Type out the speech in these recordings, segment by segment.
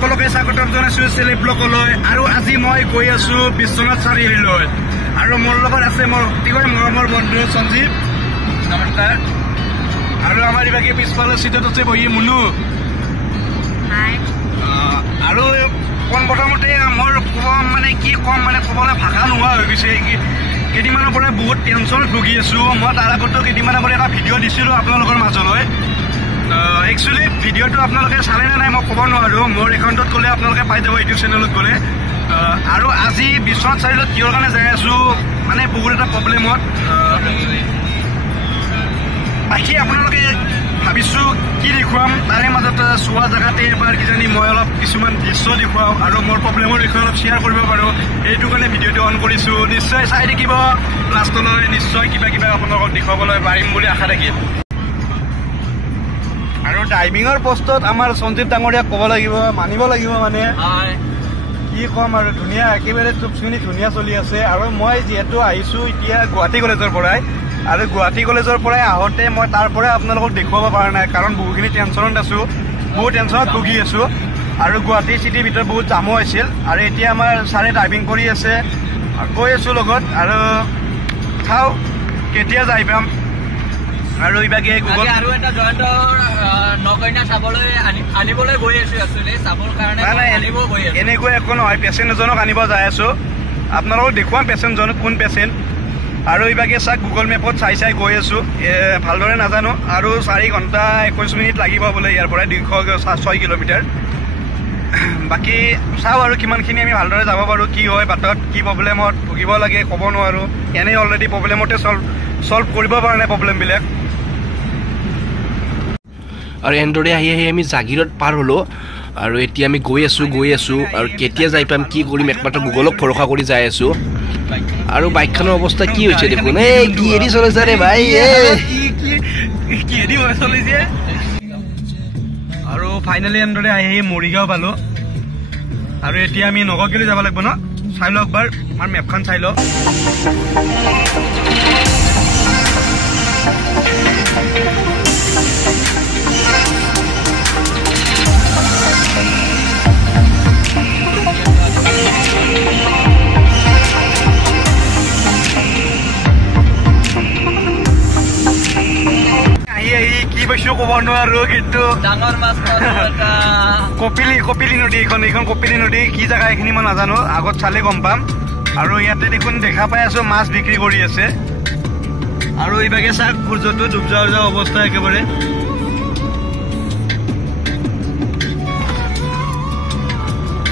সকলোকে স্বাগতম জনাইছো চেলেব ব্লকলৈ। আৰু আজি মই গৈ আছো বিশ্বনাথ চাৰিআলিলৈ। আৰু মোৰ লগত আছে মোৰ অতিকৈ মৰমৰ বন্ধু সঞ্জীৱ, নমস্কাৰ। আৰু আমাৰ ইবাগে পিছফালৰ চিটত আছে বহি মুনু। আৰু প্ৰথমতে মোৰ মানে কি কম মানে ক'বলৈ ভাষা নোহোৱা হৈ গৈছে। কেইদিনমানৰ পৰা বহুত টেনশ্যনত ভুগি আছো। মই তাৰ আগতো কেইদিনমান আগতে এটা ভিডিঅ' দিছিলোঁ আপোনালোকৰ মাজলৈ। একচুৱেলি ভিডিঅ'টো আপোনালোকে চালে নে নাই মই ক'ব নোৱাৰোঁ। মোৰ একাউণ্টত গ'লে আপোনালোকে পাই যাব, ইউটিউব চেনেলত গ'লে। আৰু আজি বিশ্বনাথ চাৰিআলিত কিহৰ কাৰণে যাই আছোঁ মানে বহুত এটা প্ৰব্লেমত। বাকী আপোনালোকে ভাবিছোঁ কি দেখুৱাম, তাৰে মাজত চোৱা জেগাতে এবাৰ কিজানি মই অলপ কিছুমান দৃশ্য দেখুৱাওঁ আৰু মোৰ প্ৰব্লেমৰ বিষয়ে অলপ শ্বেয়াৰ কৰিব পাৰোঁ। সেইটো কাৰণে ভিডিঅ'টো অন কৰিছোঁ। নিশ্চয় চাই থাকিব লাষ্টলৈ, নিশ্চয় কিবা কিবা আপোনালোকক দেখুৱাবলৈ পাৰিম বুলি আশা থাকিল। আৰু ড্ৰাইভিঙৰ পষ্টত আমাৰ সঞ্জীৱ ডাঙৰীয়াক ক'ব লাগিব, মানিব লাগিব। মানে কি ক'ম আৰু ধুনীয়া, একেবাৰে চুপচিনি ধুনীয়া চলি আছে। আৰু মই যিহেতু আহিছোঁ এতিয়া গুৱাহাটী কলেজৰ পৰাই, আৰু গুৱাহাটী কলেজৰ পৰাই আহোঁতে মই তাৰ পৰাই আপোনালোকক দেখুৱাব পৰা নাই, কাৰণ বহুখিনি টেনশ্যনত আছোঁ, বহুত টেনশ্যনত ভুগি আছোঁ। আৰু গুৱাহাটী চিটিৰ ভিতৰত বহুত জামো আছিল। আৰু এতিয়া আমাৰ ছাৰে ড্ৰাইভিং কৰি আছে, গৈ আছোঁ লগত। আৰু চাওঁ কেতিয়া যাই পাম। আৰু ইবাগে গুগল আৰু এটা জয়ন্তৰ নকইনা চাবলৈ আনিবলৈ গৈ আছো, আচলতে চাবৰ কাৰণে আনিব গৈ আছো। এনেকুৱা একো নহয়, পেচেণ্ট এজনক আনিব যাই আছোঁ। আপোনালোকক দেখুৱাম পেচেণ্টজন কোন পেচেণ্ট। আৰু ইবাগে চাওক গুগল মেপত চাই চাই গৈ আছোঁ, ভালদৰে নাজানো। আৰু 4 ঘণ্টা 21 মিনিট লাগিব বোলে ইয়াৰ পৰা 206 কিলোমিটাৰ। বাকী চাওঁ আৰু কিমানখিনি আমি ভালদৰে যাব পাৰোঁ, কি হয় বাটত, কি প্ৰব্লেমত ভুগিব লাগে ক'ব নোৱাৰোঁ। এনেই অলৰেডি প্ৰব্লেমতে চল্ভ কৰিব পৰা নাই প্ৰব্লেমবিলাক। আৰু এনেদৰে আহি আহি আমি জাগিৰত পাৰ হ'লোঁ। আৰু এতিয়া আমি গৈ আছোঁ আৰু কেতিয়া যাই পাম, কি কৰিম, একমাত্ৰ গুগলক ভৰসা কৰি যাই আছোঁ। আৰু বাইকখনৰ অৱস্থা কি হৈছে দেখোন, এই কি এৰি চলাইছা ৰে ভাই, চলিছে। আৰু ফাইনেলি এনেদৰে আহি মৰিগাঁও পালোঁ। আৰু এতিয়া আমি নগাঁৱলৈ যাব লাগিব ন, চাই লওক একবাৰ আমাৰ মেপখন চাই লওক। কি পাইছো ক'ব নোৱাৰো, কিন্তু ডাঙৰ মাছ কপিলি নদী, এইখন কপিলি নদী কি জেগা এইখিনি মই নাজানো, আগত চালে গম পাম। আৰু ইয়াতে দেখোন দেখা পাই আছো মাছ বিক্ৰী কৰি আছে। আৰু এইভাগে চাওক সূৰ্যটো ডুব যোৱা অৱস্থা একেবাৰে।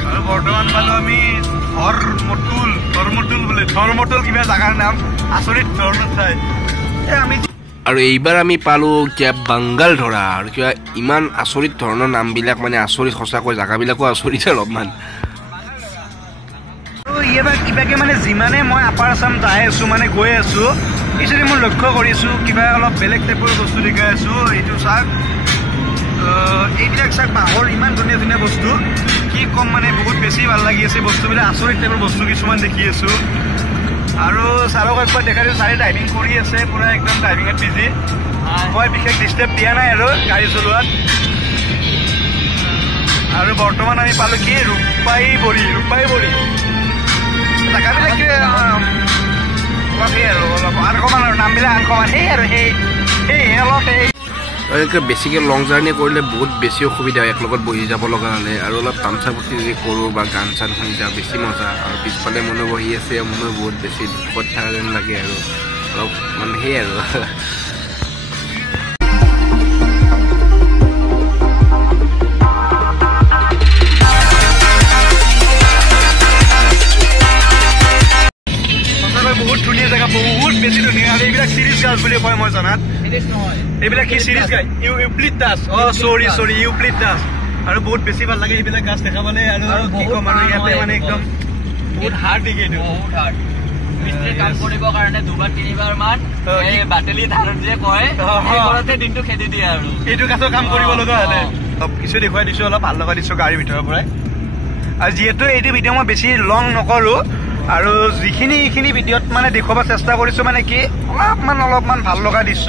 আৰু বৰ্তমান পালো আমি ধৰ্মতুল কিবা জেগাৰ নাম, আচৰিত ধৰণৰ ঠাই। আমি আৰু এইবাৰ আমি পালোঁ কিবা বাংগাল ধৰা, আৰু কিবা ইমান আচৰিত ধৰণৰ নামবিলাক, মানে আচৰিত সঁচাকৈ জেগাবিলাকো আচৰিত অলপমান। আৰু এইবাৰ কিবাকে মানে যিমানে মই আপাৰ আছাম যাই আছোঁ, মানে গৈ আছোঁ, এইখিনি মই লক্ষ্য কৰিছোঁ কিবা অলপ বেলেগ টাইপৰ বস্তু দেখাই আছোঁ। এইটো চাওক, এইবিলাক চাওক বাঁহৰ ইমান ধুনীয়া ধুনীয়া বস্তু, কি ক'ম মানে বহুত বেছি ভাল লাগি আছে বস্তুবিলাক, আচৰিত টাইপৰ বস্তু কিছুমান দেখি আছোঁ। আৰু ছাৰক একবাৰ দেখাই দিওঁ, ছাৰে ড্ৰাইভিং কৰি আছে, পূৰা একদম ড্ৰাইভিঙত বিজি। মই বিশেষ ডিষ্টাৰ্ব দিয়া নাই আৰু গাড়ী চলোৱাত। আৰু বৰ্তমান আমি পালোঁ কি ৰূপাইবৰী জেগাবিলাক অলপ সেই আৰু অলপ আনকমান, আৰু নামবিলাক আনকমান, সেই আৰু সেই অলপ সেই। বেছিকৈ লং জাৰ্ণি কৰিলে বহুত বেছি অসুবিধা হয়, একলগত বহি যাব লগা হ'লে। আৰু অলপ তামচা পুতি যদি কৰোঁ বা গান চান শুনি যাওঁ বেছি মজা। আৰু পিছফালে মনো বহি আছে, মনো বহুত বেছি দুখত থকা যেন লাগে। আৰু অলপ মানে সেই আৰু বহুত ধুনীয়া জেগা, বহুত বেছি ধুনীয়া। আৰু এইবিলাক চিৰিজ গাছ বুলি কয় মই জনাত, এইবিলাক কি চিৰিজ গাছ, ইউক্লিপটাছ, ইউক্লিপটাছ। আৰু বহুত বেছি ভাল লাগে এইবিলাক গাছ দেখা পালে। আৰু কি ক'ম, আৰু ইয়াতে মানে একদম বহুত হাৰ্ড দিকে, এইটো বহুত হাৰ্ড। মিস্ত্ৰী কাম কৰিবৰ কাৰণে 2-3বাৰ মান বাটেলি ধাৰত যে কয়, ঘৰতে দিনটো খেদি দিয়ে। আৰু এইটো গাছৰ কাম কৰিব লগা হ'লে কিছু দেখুৱাই দিছোঁ, অলপ ভাল লগা দিছোঁ গাড়ীৰ ভিতৰৰ পৰাই। আৰু যিহেতু এইটো ভিডিঅ' মই বেছি লং নকৰোঁ, আৰু যিখিনি ভিডিঅ'ত মানে দেখুৱাব চেষ্টা কৰিছোঁ, মানে কি অলপমান ভাল লগা দৃশ্য,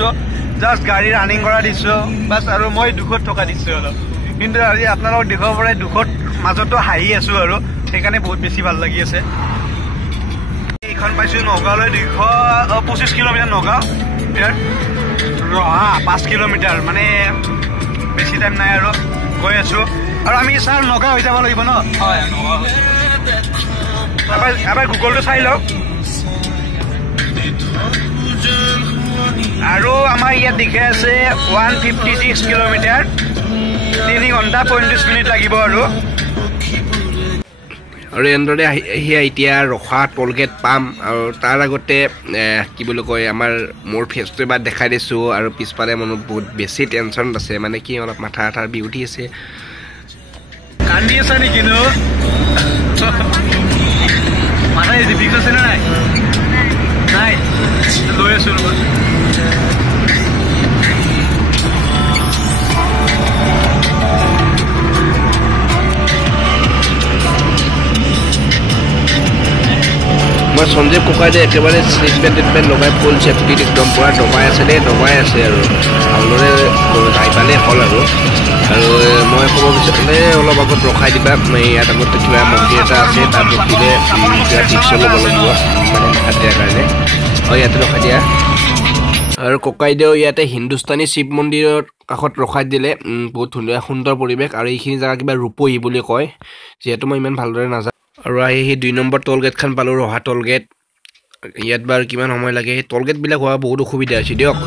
জাষ্ট গাড়ী ৰানিং কৰা দৃশ্য বাছ। আৰু মই দুখত থকা দৃশ্য অলপ, কিন্তু আজি আপোনালোকক দেখুৱাব পৰাই দুখত মাজতো হাঁহি আছো আৰু সেইকাৰণে বহুত বেছি ভাল লাগি আছে এইখন পাইছো নগাঁৱলৈ 225 কিলোমিটাৰ নগাঁও ৰহা 5 কিলোমিটাৰ মানে বেছি টাইম নাই আৰু গৈ আছো আৰু আমি ছাৰ নগাঁও হৈ যাব লাগিব ন হয় এবাৰ গুগলটো চাই লওক আৰু আমাৰ ইয়াত দেখে আছে 156 কিলোমিটাৰ 3 ঘণ্টা 35 মিনিট লাগিব আৰু এনেদৰে এতিয়া ৰখা টোলগেট পাম আৰু তাৰ আগতে কি বুলি কয় আমাৰ মোৰ ফেচটো এবাৰ দেখাই দিছোঁ আৰু পিছফালে মনত বহুত বেছি টেনশ্যন আছে মানে কি অলপ মাথা আঠাৰ বিষ উঠি আছে কান্দি আছা নেকি ন মাথা বিষ আছে নে নাই নাই লৈ আছো ৰ'বা মই সঞ্জীৱ ককাইদে একেবাৰে চিট বেল্ট লগাই ফুল চেফটিত একদম পূৰা দবাই আছে আৰু ভালদৰে যাই পালে হ'ল আৰু মই ক'ব বিচাৰিলে অলপ আগত ৰখাই দিবা ইয়াত আগতে কিবা মন্দিৰ এটা আছে তাত ৰখিলে কিবা টিপছ ল'ব লাগিব মানে দেখাত দিয়াৰ কাৰণে ইয়াতে ৰখাই দিয়া আৰু ককাইদেউ ইয়াতে হিন্দুস্তানী শিৱ মন্দিৰৰ কাষত ৰখাই দিলে বহুত ধুনীয়া সুন্দৰ পৰিৱেশ আৰু এইখিনি জেগা কিবা ৰূপহী বুলি কয় যিহেতু মই ইমান ভালদৰে নাজানো আৰু আহি সেই 2 নম্বৰ টোলগেটখন পালোঁ ৰহা টোলগেট ইয়াত বাৰু কিমান সময় লাগে সেই টোলগেটবিলাক হোৱা বহুত অসুবিধা হৈছে দিয়ক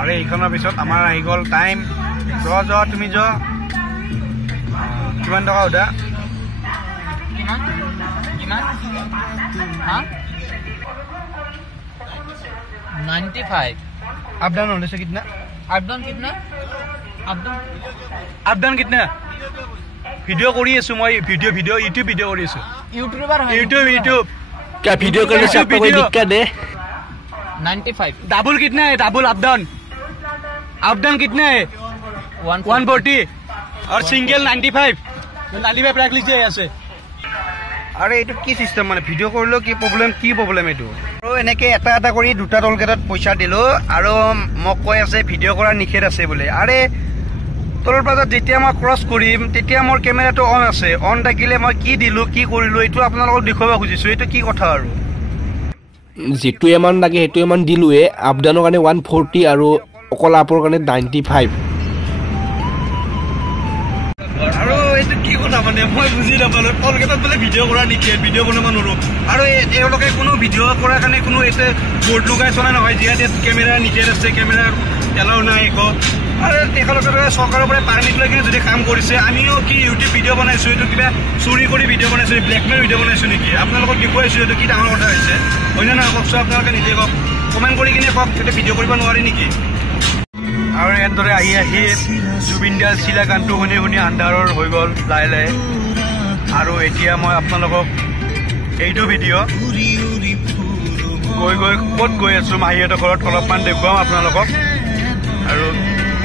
আৰু এইখনৰ পিছত আমাৰ আহি গ'ল টাইম তুমি কিমান টকা সোধা কিমান 95 अप डाउन होने से कितना अप डाउन कितना वीडियो কৰি আছো মই वीडियो YouTube वीडियो কৰি আছো यूट्यूबर YouTube क्या वीडियो करने से आपको कोई दिक्कत है 95 डबल कितना है डबल अप डाउन कितना है 140 और सिंगल 95 रख लीजिए ऐसे अरे ये की सिस्टम माने वीडियो करलो की प्रॉब्लम एटू আৰু এনেকে এটা কৰি দুটা টোলগেটত পইচা দিলো আৰু মোক কৈ আছে ভিডিও কৰা নিখেত আছে বলে আৰে তোলৰ পাছত যেতিয়া মই ক্ৰস কৰিম তেতিয়া মোৰ কেমেৰাটো অন আছে অন থাকিলে মই কি দিলো কি কৰিলো এটো আপোনালোকক দেখুৱাব খুজিছো এটো কি কথা আৰু যেটো এমান লাগে হেটো এমান দিলুৱে আপ ডাউনৰ কাৰণে 140 আৰু অকল আপৰ কাৰণে 95 আৰু এটো কি কথা মানে মই বুজি নাপালো টোলগেটত বলে ভিডিও কৰা নিখেত ভিডিও বনাব নোৱাৰো আৰু এওঁলোকে কোনো ভিডিও কৰাৰ কাৰণে কোনো এতে বোৰ্ড লগাই চলা নহয় যিহেতু কেমেৰা নিখেত আছে কেমেৰা এলাও নাই একো আৰু তেখেতলোকে চৰকাৰৰ পৰা পাৰ্মিট লৈ কিনে যদি কাম কৰিছে আমিও কি ইউটিউব ভিডিও বনাইছো এইটো কিবা চুৰি কৰি ভিডিও বনাইছো ব্লেকমেইল ভিডিও বনাইছো নেকি আপোনালোকক দেখুৱাইছো এইটো কি ডাঙৰ কথা হৈছে হয়নে নহয় কওকচোন আপোনালোকে নিজে কওক কমেণ্ট কৰি কিনে কওক এতিয়া ভিডিও কৰিব নোৱাৰি নেকি আৰু এনেদৰে আহি জুবিন দাৰ চিলা গানটো শুনি আন্ধাৰৰ হৈ গ'ল লাহে আৰু এতিয়া মই আপোনালোকক এইটো ভিডিঅ' ক'ত গৈ আছো মাহীহঁতৰ ঘৰত অলপমান দেখুৱাম আপোনালোকক আৰু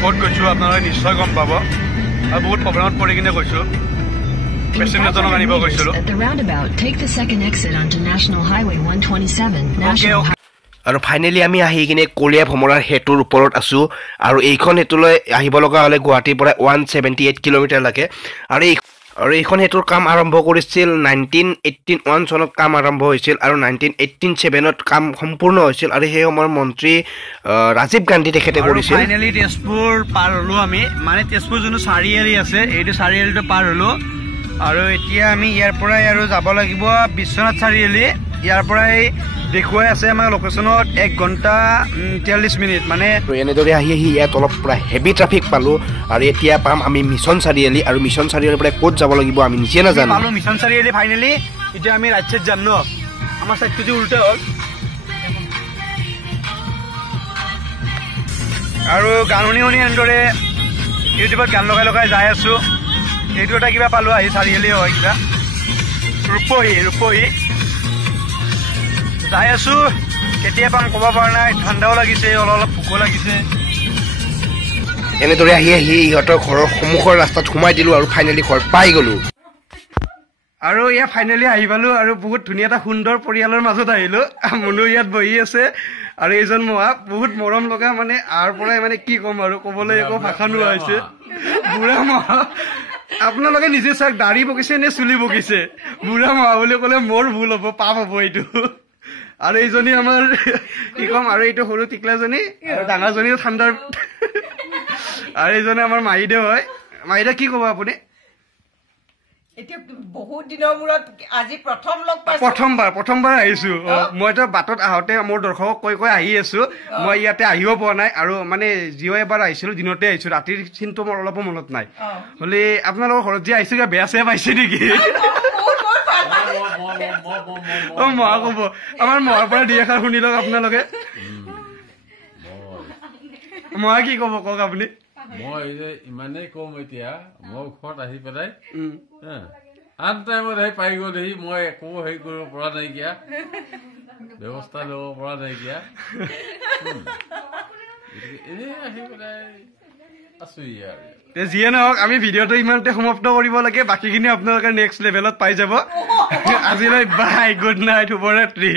ক'ত গৈছো আপোনালোকে নিশ্চয় গম পাব আৰু বহুত প্ৰব্লেমত পৰি কিনে গৈছো পেচেঞ্জাৰজনক আনিব গৈছিলো আৰু ফাইনেলি আমি আহি কিনে কলিয়া ভমৰাৰ হেতুৰ ওপৰত আছো আৰু এইখন হেতুলৈ আহিব লগা হলে গুৱাহাটীৰ পৰা 178 কিলোমিটাৰ লাগে আৰু এইখন হেতুৰ কাম আৰম্ভ কৰিছিল 1981 চনত কাম আৰম্ভ হৈছিল আৰু 1987ত কাম সম্পূৰ্ণ হৈছিল আৰু সেই সময়ৰ মন্ত্ৰী ৰাজীৱ গান্ধী তেখেতে কৰিছিল ফাইনেলি তেজপুৰ পাৰ হলো আমি মানে তেজপুৰ যোনটো চাৰিআলি আছে এইটো চাৰিআলিটো পাৰ হলো আৰু এতিয়া আমি ইয়াৰ পৰাই আৰু যাব লাগিব বিশ্বনাথ চাৰিআলি ইয়াৰ পৰাই দেখুৱাই আছে আমাৰ লোকেশ্যনত 1 ঘণ্টা 43 মিনিট মানে এনেদৰে আহি ইয়াত অলপ পুৰা হেভি ট্ৰাফিক পালো আৰু এতিয়া পাম আমি মিছন চাৰিআলি আৰু মিছন চাৰিআলিৰ পৰা ক'ত যাব লাগিব আমি নিজে নাজানো পালো মিছন চাৰিআলি ফাইনেলি এতিয়া আমি ৰাইট সাইড যাম ন আমাৰ সাইডটো যে উল্টা হ'ল আৰু গান শুনি এনেদৰে ইউটিউবত গান লগাই যাই আছো এইটো এটা কিবা পালো আহি চাৰিআলি হয় কিবা ৰূপহী যাই আছো কেতিয়া পাম ক'ব পৰা নাই ঠাণ্ডাও লাগিছে অলপ ভোকো লাগিছে এনেদৰে আহি ইহঁতৰ ঘৰৰ সন্মুখৰ ৰাস্তাত সোমাই দিলো আৰু ফাইনেলি ঘৰ পাই গলো আৰু ইয়াত ফাইনেলি আহি পালো আৰু বহুত ধুনীয়া এটা সুন্দৰ পৰিয়ালৰ মাজত আহিলো মুনু ইয়াত বহি আছে আৰু এইজন মহা বহুত মৰম লগা মানে আৰ পৰাই মানে কি ক'ম আৰু ক'বলৈ একো ভাষা নোহোৱা হৈছে বুঢ়া মহা আপোনালোকে নিজে চাওক দাড়ি বকিছে নে চুলি বকিছে বুঢ়া মহা বুলি ক'লে মোৰ ভুল হ'ব পাপ হ'ব এইটো আৰু এইজনী আমাৰ কি ক'ম আৰু এইটো সৰু টিকলাজনী আৰু ডাঙৰজনীও ঠাণ্ডাৰ আৰু এইজনে আমাৰ মাইদেউ হয় মাইদেউ কি ক'ব আপুনি এতিয়া বহুত দিনৰ মূৰত আজি প্ৰথম লগ পাইছো প্ৰথমবাৰ আহিছো মইতো বাটত আহোঁতে মোৰ দৰ্শকক কৈ আহি আছো মই ইয়াতে আহিব পৰা নাই আৰু মানে জিঅ এবাৰ আহিছিলো দিনতে আহিছো ৰাতিৰ চিনটো মোৰ অলপো মনত নাই হ'লে আপোনালোকৰ ঘৰত যে আহিছো কিবা বেয়া চেয়া পাইছে নেকি মহা ক'ব আমাৰ মহাৰ পৰা দুই এষাৰ শুনি লওক আপোনালোকে মহা কি ক'ব কওক আপুনি মই ইমানেই কম এতিয়া মই ঘৰত আহি পেলাই আন টাইমত সেই পাই গ'লহি মই একো হেৰি কৰিব পৰা নাইকিয়া ব্যৱস্থা ল'ব পৰা নাইকিয়া এনেই আহি পেলাই আছো ইয়াৰ যিয়ে নহওক আমি ভিডিঅ'টো ইমানতে সমাপ্ত কৰিব লাগে বাকীখিনি আপোনালোকে নেক্সট লেভেলত পাই যাব আজিলৈ বাই গুড নাইট শুভৰাত্ৰি